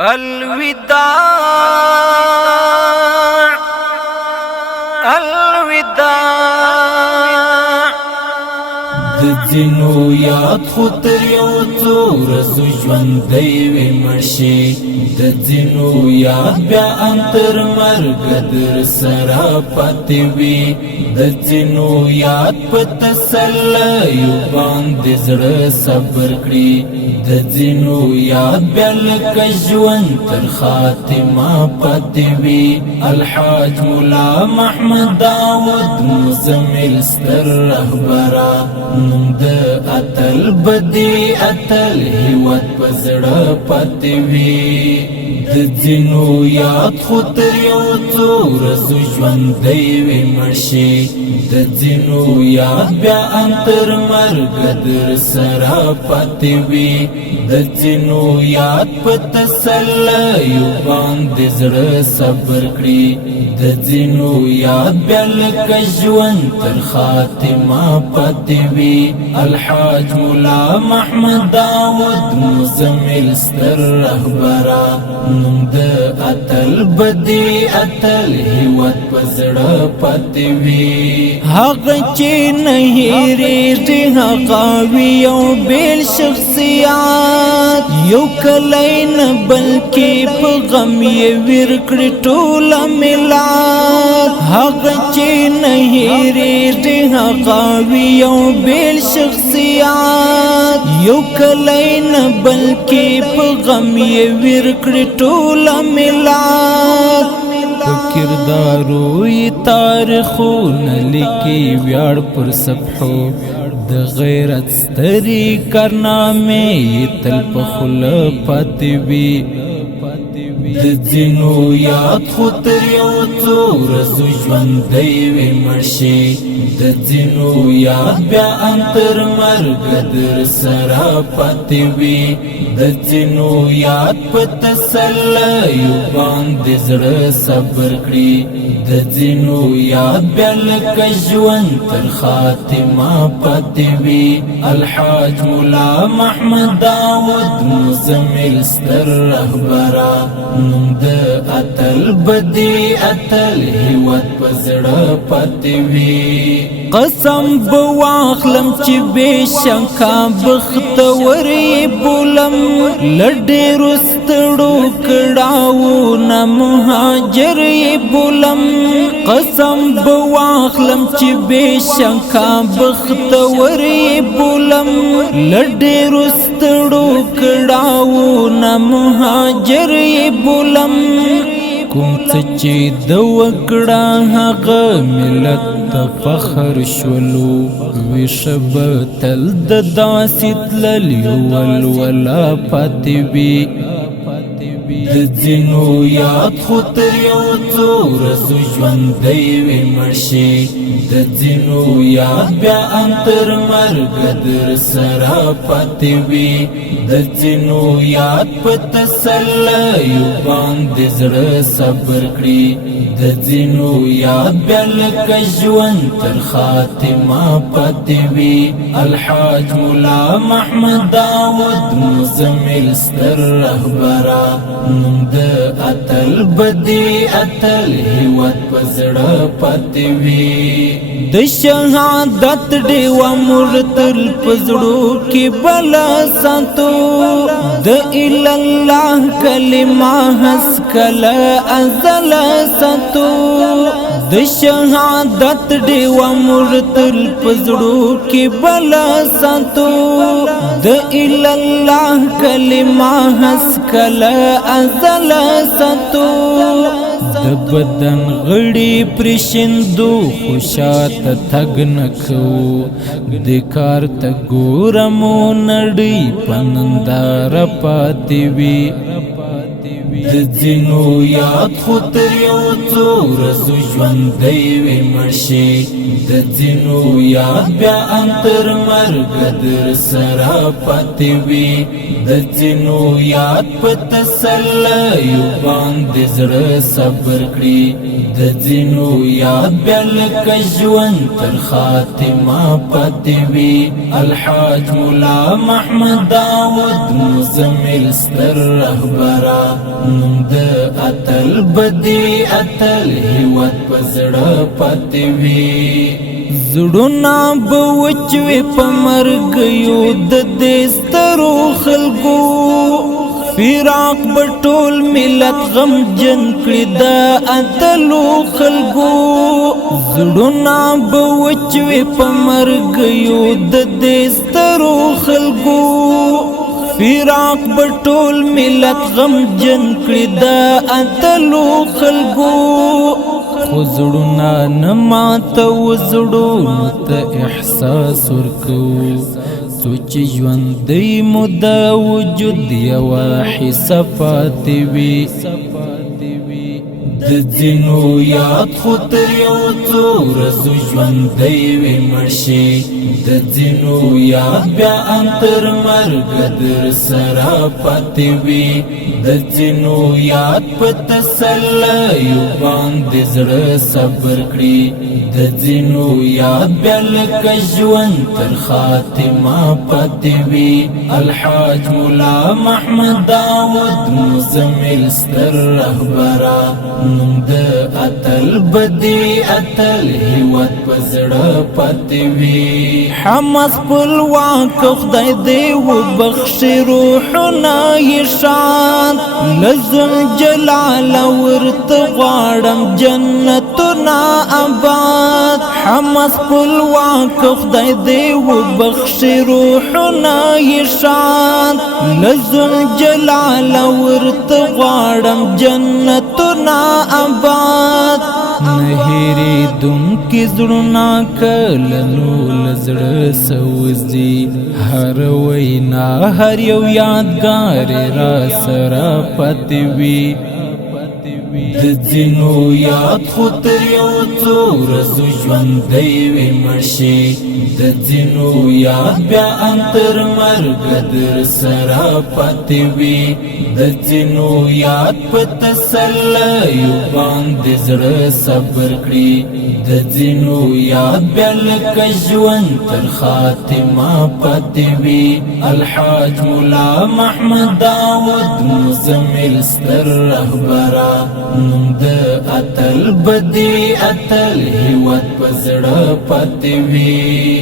الوداع الوداع دځینو یاد خو تر یو څو ورځو ژوندی وي مړ شي دځینو یاد بیا انتر مرګ در سره پاتې وي دځینو یاد په تسلیو باندې زړه صبر کړي دځینو یاد بیا لکه ژوند تر خاتمه پاتې وي الحاج مولا محمد داود مزمل ستر رهبره د اتل بدی اتل هیوت پزړه پاتې وي د ځینو یاد خو تر یو څو ورځو ژوندی وي مړ شي د ځینو یاد بیا انتر مرګ در سره پاتې وي د ځینو یاد په تسلیو باندې زړه صبر کړي د ځینو یاد بیا لکه ژوند تر خاتمه پاتې وي الحاج مولا محمد داود مزمل ستر رهبره نوم د اتل بدی اتل هیوت پزړه پاتې وي هغه چې نه هېرېږي هغه وي یو بېل شخصیت یو کلی نه بلکې په غم یې ویر کړي ټوله ملت هغه چې نه هېرېږي هغه وي یو بېل شخصیت یو کلی نه بلکې په غم یې ویر کړي ټوله ملت کردارو ی تاریخونه لیکي ویاړ پر صفحو د غیرت ستري کارنامې تل په خوله پاتې وي د ځینو یاد خو تر یو څو ورځو ژوندی وي مړ شي د ځینو یاد بیا انتر مرګ در سره پاتې وي د ځینو یاد په تسلیو باندې زړه صبر کړي د ځینو یاد بیا لکه ژوند تر خاتمه پاتې وي الحاج مولا محمد داود مزمل ستر رهبره نوم د اتل بدی اتل هیوت پزړه پاتې وي قسم به واخلم چې بېشکه بختور یې بولم له ډېرو ستړو کړاوونه مهاجر یې بولم قسم به واخلم چې بېشکه بختور یې بولم له ډېرو ستړو کړاوونه مهاجر یې بولم کوم څه چې د وکړه هغه ملت ته فخر شولو ویښه به تل د داسې تللیو ولوله پاتې وي د ځینو یاد خو تر یو څو ورځو ژوندی وي مړ شي د ځینو یاد بیا انتر مرګ در سره پاتې وي د ځینو یاد په تسلیو باندې زړه صبر کړي د ځینو یاد بیا لکه ژوند تر خاتمه پاتې وي الحاج مولا محمد داود مزمل ستر رهبره نوم د اتل بدی اتل هیوت پزړه پاتې وي د شهادت ډیوه مرتل پزړو کې بلا ساتو د الا الله کلمه هس کله ازل ساتو د شهادت ډیوه مرتل پزړو کې بلا ساتو د الا الله کلمه هس کله ازل ساتو د بدن غړي پرشندو خوشاته تګ نکو د کار ته ګورمو نړۍ پنندار پاتې وي د ځینو یاد خو تر یو څو ورځو ژوندی وي مړ شي د ځینو یاد بیا انتر مرګ در سره پاتې وي د ځینو یاد په تسلیو باندې زړه صبر کړي د ځینو یاد بیا لکه ژوند تر خاتمه پاتې وي الحاج مولا محمد داود مزمل ستر رهبره نوم د اتل بدی اتل هیواد په زړه پاتې وي زړونه به وچوي په مرګ یو د دې سترو خلکو فراق به ټول ملت غمجن کړي د اتلو خلکو زړونه به وچوي په مرګ یو د دې سترو خلکو فراق به ټول ملت غمجن کړي د اتلو خلکو خو زړونه نه ماتو زړونو ته احساس ورکوو څو چې ژوندی مو د وجود یوه حصه پاتې وي د ځینو یاد خو تر یو څو ورځو ژوندی وي مړ شي د ځینو یاد بیا انتر مرګ در سره پاتې وي د ځینو یاد په تسلیو باندې زړه صبر کړي د ځینو یاد بیا لکه ژوند تر خاتمه پاتې وي الحاج مولا محمد داود مزمل ستر رهبره نوم د اتل بدی اتل هیواد په زړه پاتې وي حماس خپلواک خدای دې وبخښي روحونه یې شان لزل جلال ورته غواړم جنتونه آباد حماس خپلواک خدای دې وبخښي روحونه یې شان لزل جلال ورته غواړم جنتونه آباد نهیری دن کی زړونه کله نو لزړه سوځي هر وینا هر یو یادګار را سره پاتې وي د ځینو یاد خو تر یو څو ورځو ژوندی وي مړ شي د ځینو یاد بیا انتر مرګ در سره پاتې وي د ځینو یاد په تسلیو باندې زړه صبر کړي د ځینو یاد بیا لکه ژوند تر خاتمه پاتې وي الحاج مولا محمد داود مزمل ستر رهبره نوم د اتل بدی اتل هیواد په زړه پاتې وي